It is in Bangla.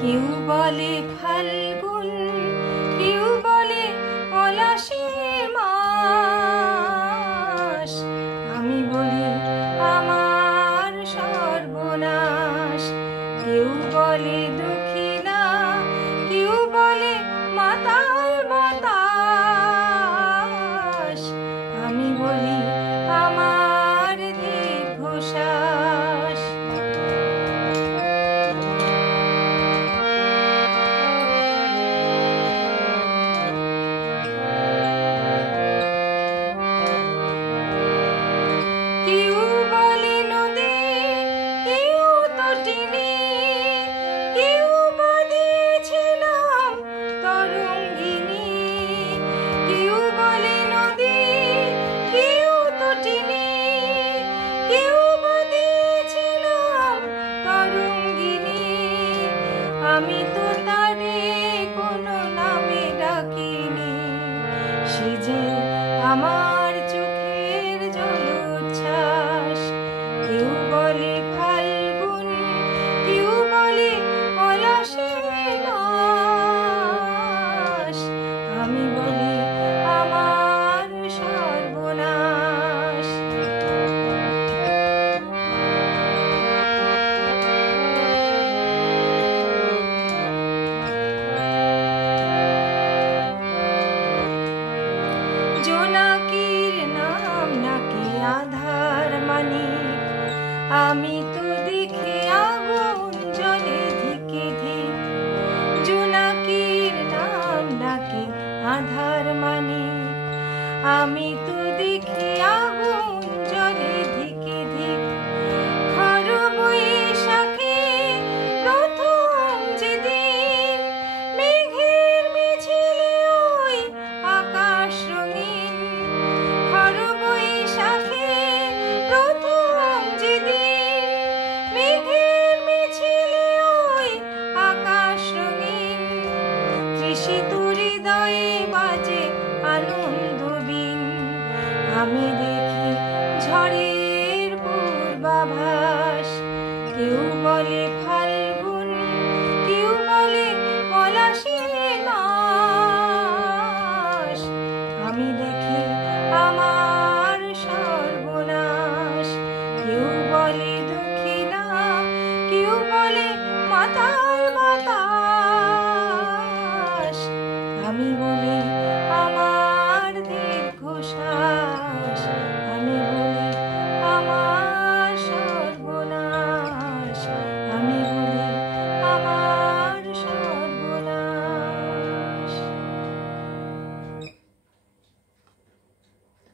কেউ বলে ফাল্গুন, কেউ বলে পলাশী মাস, আমি বলি আমার সর্বনাশ। কেউ বলে দক্ষিণা, কেউ বলে মাতাল বাতাস, আমি বলি আমার দীর্ঘশ্বাস। কেউ বলে নদী, কেউ তটিনী, কেউ বা দিয়েছিলাম তরঙ্গিনী। কেউ বলে নদী, কেউ তটিনী, কেউ বা দিয়েছিলাম তরঙ্গিনী। আমি তো তারে কোনো নামে ডাকিনি, সে যে আমার চোখের জলোচ্ছ্বাস। কেউ বলে ফাল্গুন, কেউ বলে পলাশী মাস, আমি বলি আমার সর্বনাশ। জোনাকির নাম নাকি আধার মানিক, আমি তো দেখে আগুন জ্বলে ধিকে ধিক। জোনাকির নাম নাকি আধার মানিক, আমি তো দেখে আগুন জ্বলে ধিকে ধিক। খর বৈশাখে প্রথম যেদিন, মেঘের মিছিলে ওই আকাশ রঙিন। খর বৈশাখে প্রথম যেদিন, মেঘের মিছিলে ওই আকাশ রঙিন। তৃষিত হৃদয়ে বাজে আনন্দ বিন, আমি দেখি ঝড়ের পূর্বাভাস। কেউ বলে ফাল্গুন, কেউ বলে পলাশী মাস, আমি দেখি আমার সর্বনাশ। কেউ বলে দক্ষিণা, কেউ বলে মাতাল বাতাস।